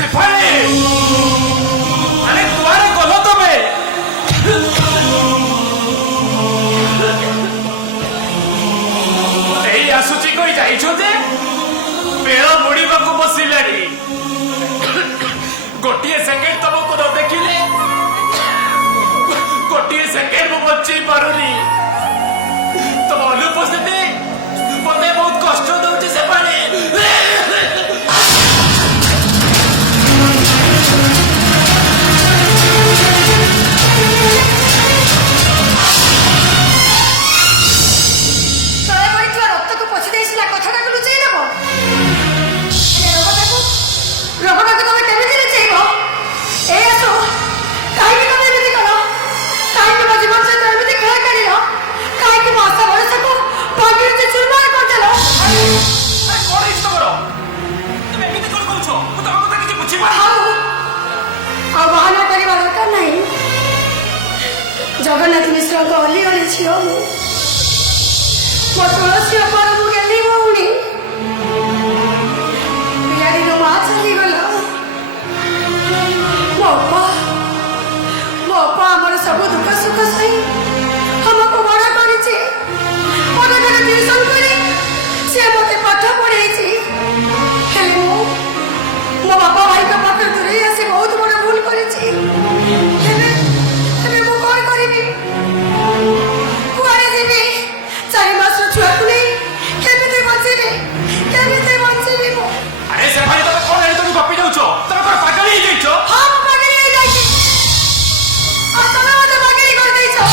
शेफाली अरे तुम्हारे गलो तमे एई आसुची कोई जाइछो जे बेळ मुड़ीबाकू बसिलानी गोटिए सेकेंड तुमको न देखिले गोटिए सेकेंड मु बच्ची पारुनी तुम अनुपस्थिति मते बहुत कष्ट दउची शेफाली जगन्नाथ मिश्र अली अली झील मो तुलसी अपर मुझे भौणी पियारी माँ चलीगला मो अपा आमर सब दुख सुख सही हमको बड़ कर ट्यूशन कर मत पाठ पढ़े मो बापा भाई का पाखे दूरे आसी बहुत बड़ भूल कर अरे शेफाली तुम कौन है तुम गपी जाउछो तुम कोन पागल ही जाइछो हां पागल ही जाइछि आ तुम मते पागल कर दैछो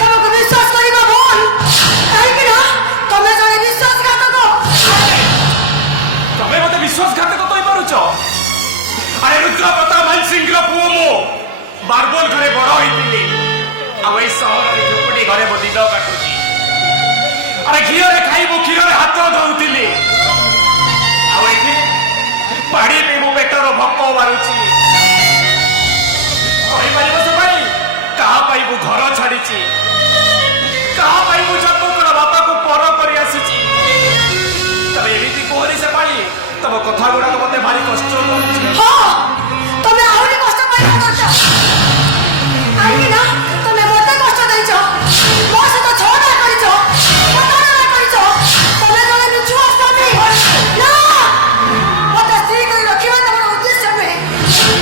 तुमको विश्वास करिबा भूल काहे कि ना तुम जने विश्वासघातक तमे मते विश्वासघातक कहि पारुछो अरे रुद्र प्रताप मान सिंह रो पुओ मो बारबोल घरे बड़ होइतिली आ ओई सहर रे झोपड़ी घरे मो दिन काटुची अरे घियो रे खाइबो खीर रे हाथ धौतिली आ ओइथे पाड़ी पे मो बेटर भक्क मारुची कहि परिबो से भाई कहा पाइबो घर छाड़ीची कहा पाइबो जब को बापा को पर करी आसीची तबे एमिति कोहरी से पाई तब कथा गुडा मते भारी कष्ट होउची हां तुम आउरी कष्ट पाइ करछो काहे कि ना तुम मते कष्ट दैछो मो से तो छोड़ा करछो पता करछो तुम जने विश्वास करबी ना मते स्त्री को रखिबा तमर उद्देश्य में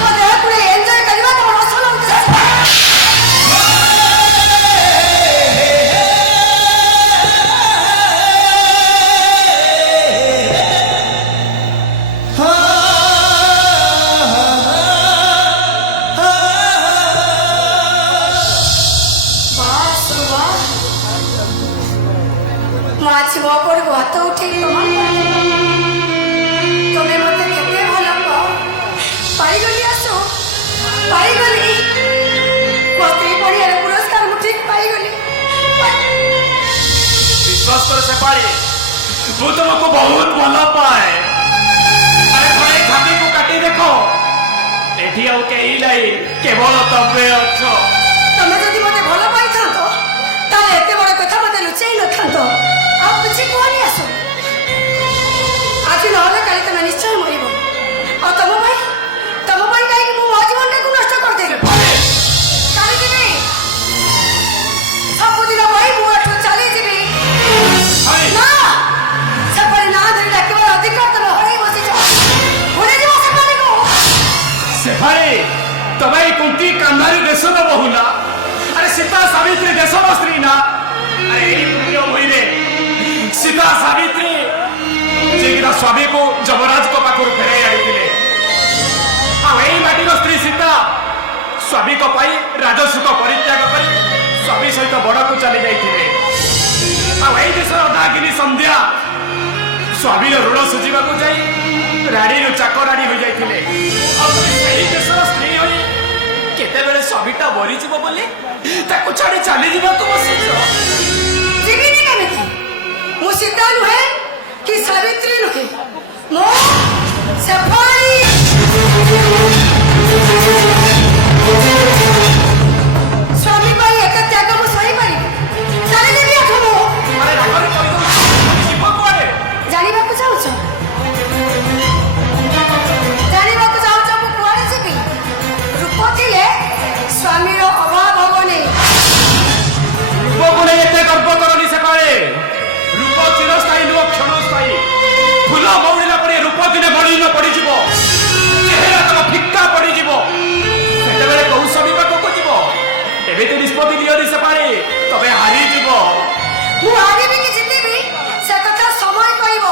मते पूरे एन्जॉय करबा तमर असल उद्देश्य माछ मो पर हाथ उठे तुम्हें मत केते भल पाई गली आसो पाई गली मस्ती पढ़िया पुरस्कार मु ठीक पाई गली विश्वास कर से पाड़ी वो तुमको बहुत भला पाए अरे थोड़े छाती को काटी देखो एठी आउ केही नाही केवल तबे अछो तमे जदि मते भल पाई थांतो ताले एते बड़ कथा मते लुचेई न थांतो आप कुछ कोनी आसो आज नहले काली तमे निश्चय मरिबो और तम भाई काई कि मो जीवन को नष्ट कर दे काली कि नहीं सब दिन भाई मु एठो चली जीबी ना सब ना धरि डाकिबार अधिकार तमे हरै बसी जा होरे जीवा सेपाली को शेफाली तबे कुंती कांधारी देशर बहुला अरे सीता सावित्री देशर स्त्री ना अरे एई प्रिय होइले सीता सावित्री जेगिरा स्वामी को जमराज को पाखर फेराई आइथिले आ एई माटी रो स्त्री सीता स्वामी को पाई राजसुख परित्याग करी स्वामी सहित बड़ को चली जाइथिले आ एई देशर दागिनी संध्या स्वामी रो ऋण सुझीबा को जाई रानी रो चाकरानी हो जाइथिले आ एई देशर स्त्री होई केते बेले स्वामीटा मरी जीव बोले ताको छाड़ी चली जीवा को बसिछो जीविनी केमिति मु सीता नुहे कि सावित्री नुहे मो शेफाली स्वामी भाई एक त्याग मु सही पारी चले जेबी आठो मो अरे रागरे कहि दो जीव कोड़े जानिबा को चाहूछ जानिबा को चाहूछ ଫୁଲ ମଉଳିଲା ପରେ ରୂପ ଦିନେ ବଳିନ ପଡ଼ିଯିବ, ଚେହେରା ତମ ଫିକା ପଡ଼ିଯିବ, ସେତେବେଳେ କୋଉ ସ୍ୱାମୀ ପାଖକୁ ଯିବ? ଏବେ ତ ନିଷ୍ପତ୍ତି ନିଅନି ସେପାଳି, ତମେ ହାରିଯିବ। ମୁଁ ହାରିବି କି ଜିତିବି ସେ କଥା ସମୟ କହିବ।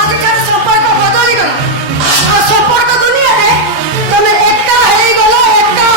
ଆଜିଠାରୁ ସମ୍ପର୍କ ବଦଳିଗଲା। ଆଉ ସମ୍ପର୍କ ଦୁନିଆରେ ତମେ ଏକା ହେଇଗଲ, ଏକା।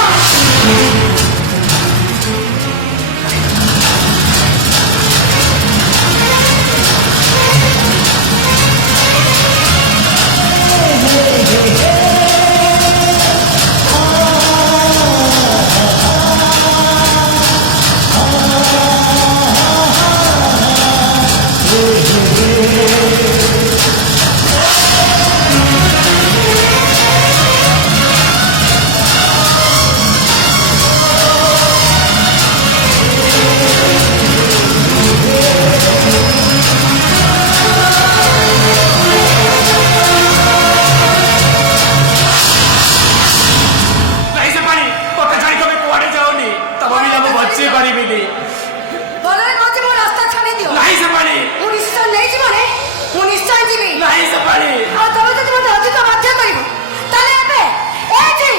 ନାଇଁ ସେପାଳି, ମତେ ଜାଣି ତମେ କୁଆଡେ ଯାଉନି, ତମ ବିନା ମୁଁ ବଞ୍ଚି ପାରିବିନି। ଭଲରେ କହୁଛି ମୋ ରାସ୍ତା ଛାଡ଼ି ଦିଅ। ନାଇଁ ସେପାଳି, ମୁଁ ନିଶ୍ଚୟ ନେଇଯିବ ରେ, ମୁଁ ନିଶ୍ଚୟ ଯିବି। ନାଇଁ ସେପାଳି। ଆଉ ତମେ ଯଦି ମତେ ଅଧିକ ବାଧ୍ୟ କରିବ ତାହେଲେ ଏବେ ଏଇଠି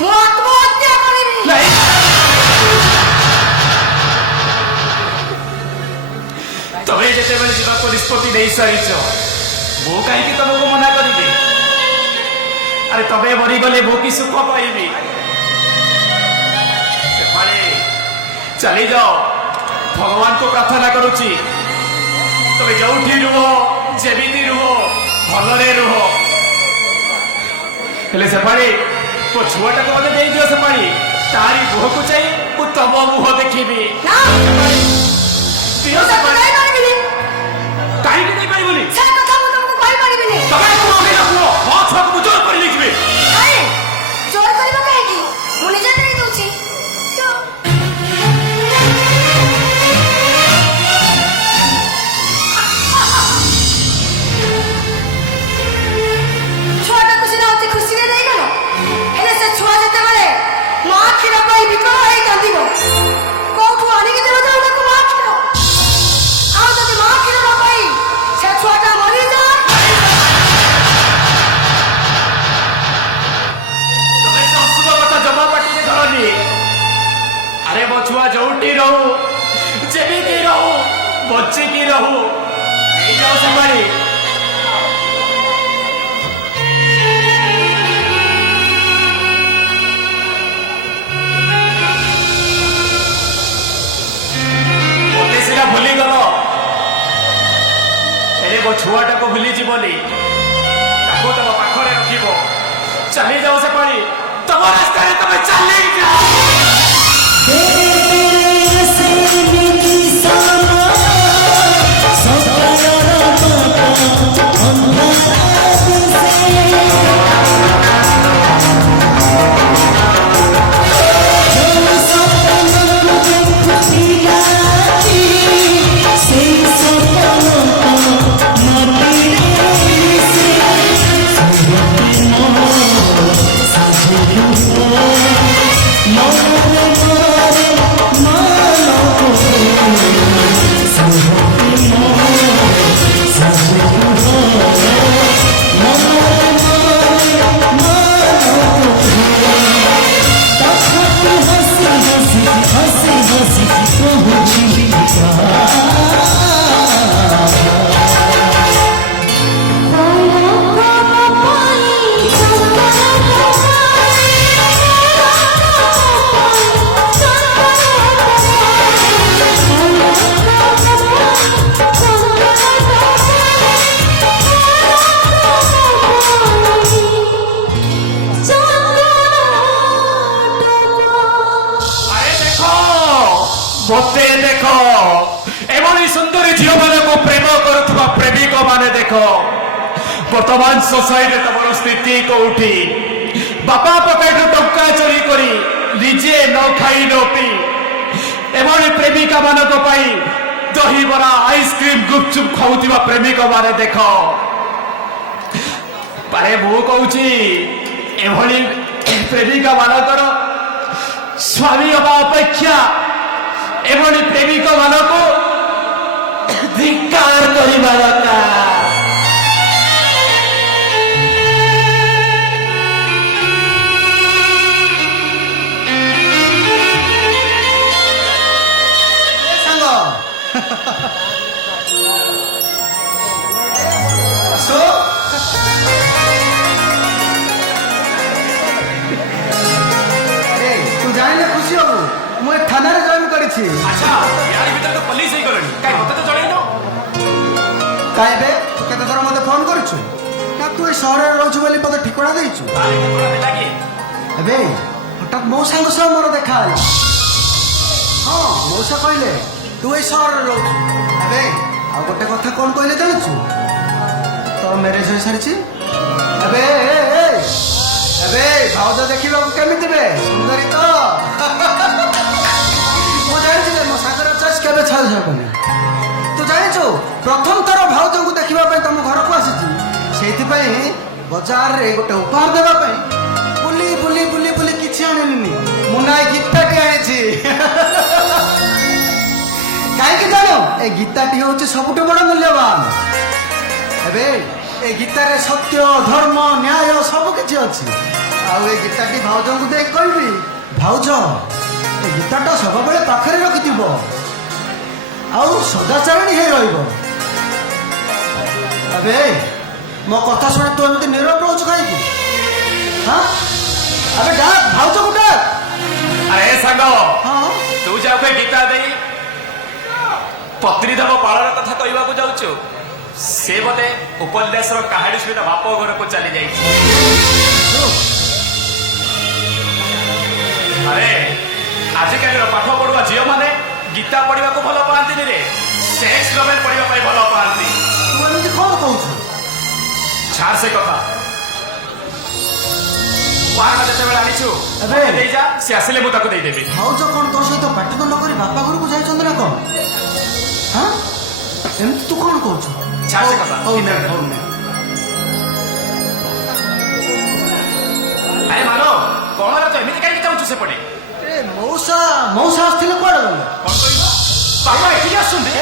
ମୁଁ ଆତ୍ମହତ୍ୟା କରିବି। ନାଇଁ ତମେ ଯେତେବେଳେ ଯିବାକୁ ନିଷ୍ପତ୍ତି ନେଇ ସାରିଛ, ମୁଁ କାହିଁକି ତମକୁ ମନା କରିବି? ଆରେ ତମେ ମରିଗଲେ ମୁଁ କି ସୁଖ ପାଇବି? ସେପାଳି ଚାଲିଯାଅ, ଭଗବାନଙ୍କୁ ପ୍ରାର୍ଥନା କରୁଛି ତମେ ଯୋଉଠି ରୁହ, ଯେମିତି ରୁହ, ଭଲରେ ରୁହ। ହେଲେ ସେପାଳି ମୋ ଛୁଆଟାକୁ ମତେ ଦେଇଦିଅ ସେପାଳି, ତାରି ମୁହଁକୁ ଚାହିଁ ମୁଁ ତମ ମୁହଁ ଦେଖିବି। ନା, ଦିଅ ମୁଁ ତାକୁ ସେପାଳି। ଦେଇପାରିବିନି। କାହିଁକି ଦେଇପାରିବନି? ସେ କଥା ମୁଁ ତମକୁ କହିପାରିବିନି। ତମେ କୁହ ମୋ ଛୁଆକୁ ମୁଁ ଜୋର କରି ନେଇଯିବି। କାଇଁ ଜୋର କରିବ କାହିଁକି? ମୁଁ ନିଜେ ଦେଇ ଦଉଛି। ଛୁଆଟାକୁ ସିନା ଅତି ଖୁସିରେ ଦେଇଗଲ, ହେଲେ ସେ ଛୁଆ ଯେତେବେଳେ ମା କ୍ଷୀର ପାଇଁ ବିକଳ ହେଇ କାନ୍ଦିବ, କୋଉଠୁ ଆଣିକି ଦେବ ଯାଉ ତାକୁ ମା କ୍ଷୀର? ଆଉ ଯଦି ମା କ୍ଷୀର ନ ପାଇ ସେ ଛୁଆଟା ମରିଯାଏ, ତମେ ସେ ଅଶୁଭ କଥା ଜମା ପାଟିରେ ଧରନି। ଆରେ ମୋ ଛୁଆ ଯୋଉଠି ରହୁ, ଯେମିତି ରହୁ, ବଞ୍ଚିକି ରହୁ, ନେଇଯାଅ ସେପାଳି। ମତେ ସିନା ଭୁଲିଗଲ, ହେଲେ ମୋ ଛୁଆଟାକୁ ଭୁଲିଯିବନି, ତାକୁ ତମ ପାଖରେ ରଖିବ। ଚାଲିଯାଅ ସେପାଳି, ତମ ରାସ୍ତାରେ ତମେ ଚାଲିଯାଅ। ମତେ ଦେଖ, ଏଭଳି ସୁନ୍ଦରୀ ଝିଅମାନଙ୍କୁ ପ୍ରେମ କରୁଥିବା ପ୍ରେମିକ ମାନେ ଦେଖ। ବର୍ତ୍ତମାନ ସୋସାଇଟିରେ ତମର ସ୍ଥିତି କୋଉଠି? ବାପା ପକେଟରୁ ଟଙ୍କା ଚୋରି କରି ନିଜେ ନ ଖାଇ ନ ପିଇ ଏଭଳି ପ୍ରେମିକା ମାନଙ୍କ ପାଇଁ ଦହିବରା, ଆଇସ୍କ୍ରିମ, ଗୁପଚୁପ ଖାଉଥିବା ପ୍ରେମିକ ମାନେ ଦେଖ। ପାରେ ମୁଁ କହୁଛି, ଏଭଳି ପ୍ରେମିକା ମାନଙ୍କର ସ୍ୱାମୀ ହେବା ଅପେକ୍ଷା ଏଭଳି ପ୍ରେମିକ ମାନଙ୍କୁ ଧିକ୍କାର କରିବା ଦରକାର। ସାଙ୍ଗ ଆସୁ ତୁ ଜାଣିଲେ ଖୁସି ହବୁ ମୁଁ ଏ ଥାନାରେ ଜଏନ୍ କରିଛି। ଆଚ୍ଛା ୟାର ଭିତରେ ତ ପୋଲିସ ହେଇଗଲେଣି କାଇଁ ମତେ ତ ଜଣେଇନ? କାହିଁବେ ତୁ କେତେ ଥର ମତେ ଫୋନ କରୁଛୁ ନା ତୁ ଏ ସହରରେ ରହୁଛୁ ବୋଲି ମତେ ଠିକଣା ଦେଇଛୁ? ଏବେ ହଠାତ୍ ମୋ ସାଙ୍ଗ ସହ ମୋର ଦେଖା ହେଲା। ହଁ ମଉସା କହିଲେ ତୁ ଏଇ ସହରରେ ରହୁଛୁ। ଏବେ ଆଉ ଗୋଟେ କଥା କଣ କହିଲେ ଜାଣିଛୁ? ତୋର ମ୍ୟାରେଜ ହେଇସାରିଛି। ଏବେ ଏବେ ଭାଉଜ ଦେଖିବାକୁ କେମିତି ବେ? ସୁନ୍ଦରୀ ତ। ମୁଁ ଜାଣିଛି ଯେ ମୋ ସାଗର ଚଏସ୍ କେବେ ଛାଡ଼ି ଯାବନି। ତୁ ଜାଣିଛୁ ପ୍ରଥମ ଥର ଭାଉଜଙ୍କୁ ଦେଖିବା ପାଇଁ ତମ ଘରକୁ ଆସିଛି। ସେଇଥିପାଇଁ ବଜାରରେ ଗୋଟେ ଉପହାର ଦେବା ପାଇଁ ବୁଲି ବୁଲି ବୁଲି ବୁଲି କିଛି ଆଣିଲିନି। ମୁଁ ନା ଏ ଗୀତାଟି ଆଣିଛି। କାହିଁକି ଜାଣୁ? ଏ ଗୀତାଟି ହଉଛି ସବୁଠୁ ବଡ ମୂଲ୍ୟବାନ। ଏବେ ଏ ଗୀତାରେ ସତ୍ୟ ଧର୍ମ ନ୍ୟାୟ ସବୁ କିଛି ଅଛି। ଆଉ ଏ ଗୀତାଟି ଭାଉଜଙ୍କୁ ଦେଇ କହିବି ଭାଉଜ ଏ ଗୀତାଟା ସବୁବେଳେ ପାଖରେ ରଖିଥିବ ଆଉ ସଦାଚାରଣୀ ହେଇ ରହିବ। ଏବେ ମୋ କଥା ଶୁଣି ତୁ ଏମିତି ନିରବ ରହୁଛୁ କାହିଁକି? ହଁ ଏବେ ଡାକ ଭାଉଜକୁ ଡାକ। ଆରେ ସାଙ୍ଗ ହଁ ତୁ ଯାଉ ଗୀତା ଦେଇ ପତ୍ନୀଦେବ ପାଳନ କଥା କହିବାକୁ ଯାଉଛୁ। ସେ ବୋଧେ ଉପନ୍ୟାସର କାହାଣୀ ଶୁଣି ତା ବାପ ଘରକୁ ଚାଲି ଯାଇଛି। ଆରେ ଆଜିକାଲିର ପାଠ ପଢୁଆ ଝିଅ ମାନେ ଗୀତା ପଢିବାକୁ ଭଲ ପାଆନ୍ତିନି ରେ, ସେକ୍ସ ନୋଭେଲ ପଢିବା ପାଇଁ ଭଲ ପାଆନ୍ତି। ତୁ ଏମିତି କଣ କହୁଛୁ? ଛାଡ ସେ କଥା। ଉପହାର ଯେତେବେଳେ ଆଣିଛୁ ଏବେ ଦେଇଯା, ସେ ଆସିଲେ ମୁଁ ତାକୁ ଦେଇଦେବି। ଭାଉଜ କଣ ତୋ ସହିତ ପାଟିତୁଣ୍ଡ କରି ବାପା ଘରକୁ ଯାଇଛନ୍ତି ନା କଣ? ହଁ ଏମିତି ତୁ କଣ କହୁଛୁ? ଛାଡ ସେ କଥା। ହଉ ନେ, ହଉ ନେ। ଆରେ ମାନ କଣ ହେଲା ତ ଏମିତି କାହିଁକି ଯାଉଛୁ ସେପଟେ? ଏ ମଉସା ମଉସା ଆସିଥିଲେ କୁଆଡେ ଗଲେ? କଣ କହିବ? ବାପା ଏଠିକି ଆସୁଛନ୍ତି।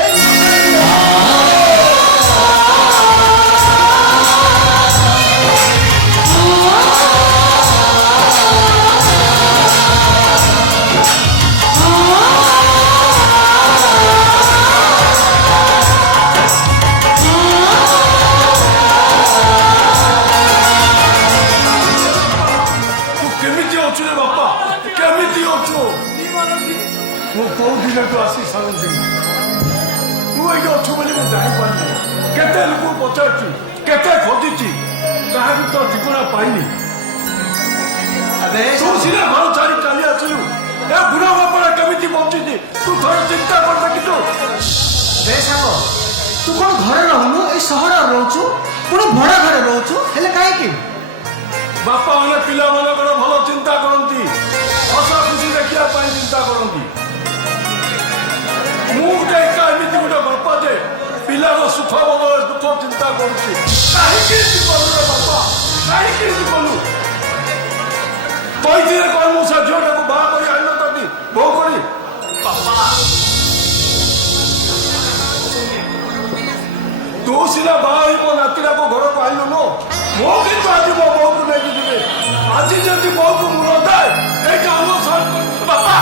ମୁଁ କୋଉ ଦିନଠୁ ଆସି ସାରନ୍ତିନି। ତୁ ଏଇଠି ଅଛୁ ବୋଲି ମୁଁ ଜାଣିପାରିନି। କେତେ ଲୋକ ପଚାରୁଛି, କେତେ ଖୋଜିଛି, କାହାକୁ ତ ଠିକଣା ପାଇନି। ତୁ ସିନା ଘର ଛାଡ଼ି ଚାଲି ଆସିଲୁ। ଏ ବୁଢା ବାପା କେମିତି ବଞ୍ଚିଛି ତୁ ଥରେ ଚିନ୍ତା କରି ଦେଖିଛୁ? ବେ ସାଙ୍ଗ ତୁ କଣ ଘରେ ରହୁନୁ? ଏଇ ସହରରେ ରହୁଛୁ, ପୁଣି ଭଡା ଘରେ ରହୁଛୁ, ହେଲେ କାହିଁକି? ବାପା ମାନେ ପିଲାମାନଙ୍କର ଭଲ ଚିନ୍ତା କରନ୍ତି, ହସ ଖୁସି ଦେଖିବା ପାଇଁ ଚିନ୍ତା କରନ୍ତି। ମୁଁ ଗୋଟେ ଏକା ଏମିତି ଗୋଟେ ବାପା ଯେ ପିଲାର ସୁଖ ବଦଳରେ ଦୁଃଖ ଚିନ୍ତା କରୁଛି। କାହିଁକି ଏମିତି କଲୁ ରେ ବାପା? କାହିଁକି ଏମିତି କଲୁ? କହିଥିଲେ କଣ ମୁଁ ସେ ଝିଅଟାକୁ ବାହା କରି ଆଣିନଥାନ୍ତି ବୋଉ କରି? ବାପା ତୁ ସିନା ବାହା ହେଇବ ନାତିଟାକୁ ଘରକୁ ଆଣିଲୁନୁ। ମୁଁ କିନ୍ତୁ ଆଜି ମୋ ବୋଉକୁ ନେଇକି ଯିବି। ଆଜି ଯଦି ବୋଉକୁ ମୁଁ ନଥାଏ ଏଇଟା ଆମ ବାପା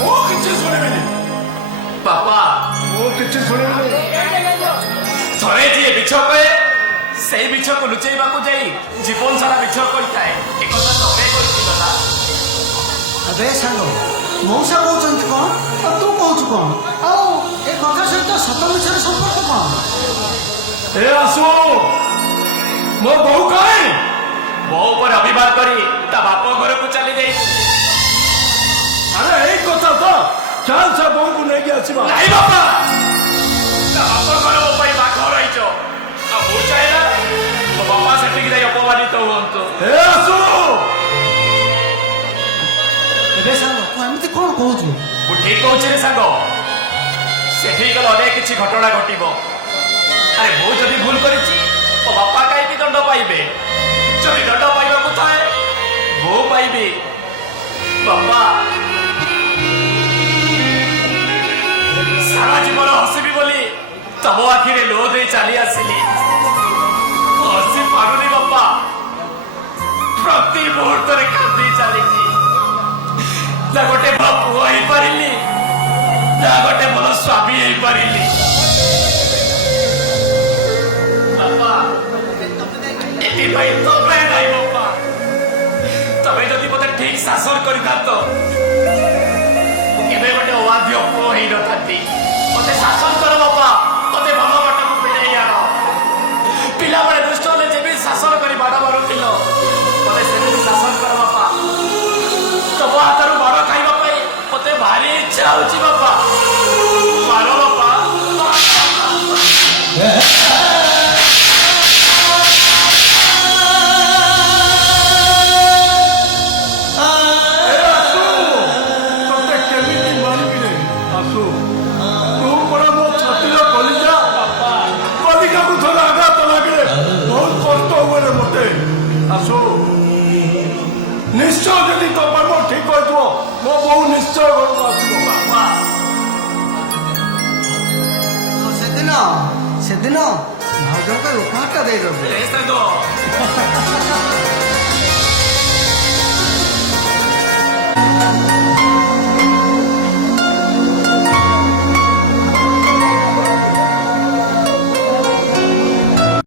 ମୁଁ କିଛି ଶୁଣିବିନି। ବାପା ମୁଁ କିଛି ଶୁଣିବିନି। ଥରେ ଯିଏ ମିଛ କହେ ସେଇ ମିଛକୁ ଲୁଚେଇବାକୁ ଯାଇ ଜୀବନ ସାରା ମିଛ କହିଥାଏ। ଏ କଥା ତମେ କହିଥିଲ ନା? ଏବେ ସାଙ୍ଗ ମଉସା କହୁଛନ୍ତି କଣ ଆଉ ତୁ କହୁଛୁ କଣ? ଆଉ ଏ କଥା ସହିତ ସତ ମିଛର ସମ୍ପର୍କ କଣ? ଏ ଆସୁ ମୋ ବୋଉ କାହିଁ? ବୋଉ ଉପରେ ଅଭିମାନ କରି ତା ବାପ ଘରକୁ ଚାଲି ଯାଇଛି। ଆରେ ଏଇ କଥା ତ ଚାଲ ସେ ବୋଉକୁ ନେଇକି ଆସିବା। ନାଇଁ ବାପା, ତା ବାପ ଘର ମୋ ପାଇଁ ବାଘ ରହିଛ। ଆଉ ମୁଁ ଚାହିଁଲା ମୋ ବାପା ସେଠିକି ଯାଇ ଅପମାନିତ ହୁଅନ୍ତୁ। ଏ ଆସୁ ଏବେ ସାଙ୍ଗ ତୁ ଏମିତି କଣ କହୁଛୁ? ମୁଁ ଠିକ କହୁଛି ରେ ସାଙ୍ଗ। ସେଠିକି ଗଲେ ଅନେକ କିଛି ଘଟଣା ଘଟିବ। ଆରେ ମୁଁ ଯଦି ଭୁଲ କରିଛି ମୋ ବାପା କାହିଁକି ଦଣ୍ଡ ପାଇବେ? ଯଦି ଦଣ୍ଡ ପାଇବାକୁ ଥାଏ ବାପା ସାରା ଜୀବନ ହସିବି ବୋଲି ତମ ଆଖିରେ ଲୁହ ଦେଇ ଚାଲି ଆସିଲି ହସି ପାରୁନି ବାପା ପ୍ରତି ମୁହୂର୍ତ୍ତରେ କାନ୍ଦି ଚାଲିଛି ନା ଗୋଟେ ଭଲ ପୁଅ ହେଇପାରିଲି ନା ଗୋଟେ ଭଲ ସ୍ୱାମୀ ହେଇପାରିଲି ବାପା ଏଥିପାଇଁ ତମେ ନାହିଁ ବାପା ତମେ ଯଦି ମତେ ଠିକ ଶାସନ କରିଥାନ୍ତ କେବେ ଗୋଟେ ଅବାଧ୍ୟ ପୁଅ ହେଇନଥାନ୍ତି ମତେ ଶାସନ କର ବାପା ମତେ ଭଲ ବାଟକୁ ଫେରେଇ ଆଣ ପିଲାବେଳେ ଦୁଷ୍ଟ ହେଲେ ଯେମିତି ଶାସନ କରି ବାଡ ମାରୁଥିଲ ମତେ ସେମିତି ଶାସନ କର ବାପା ତମ ହାତରୁ ବଡ ଖାଇବା ପାଇଁ ମତେ ଭାରି ଇଚ୍ଛା ହଉଛି ବାପା ମାର ବାପା ତତେ କେମିତି ମାରିବି ରେ ଆସୁ ତୁ ପରା ମୋ ଛାତିର କଲିଜାକୁ ଥରେ ଆଘାତ ଲାଗେ ବହୁତ କଷ୍ଟ ହୁଏ ରେ ମତେ ଆସୁ ନିଶ୍ଚୟ ଯଦି ତୋ କର୍ମ ଠିକ ହୋଇଥିବ ମୋ ବୋଉ ନିଶ୍ଚୟ ଘରକୁ ଆସିବ ବାପା ସେଦିନ ଭାଉଜଙ୍କ ଉପହାରଟା ଦେଇଦେବୁ ଏ ସାଙ୍ଗ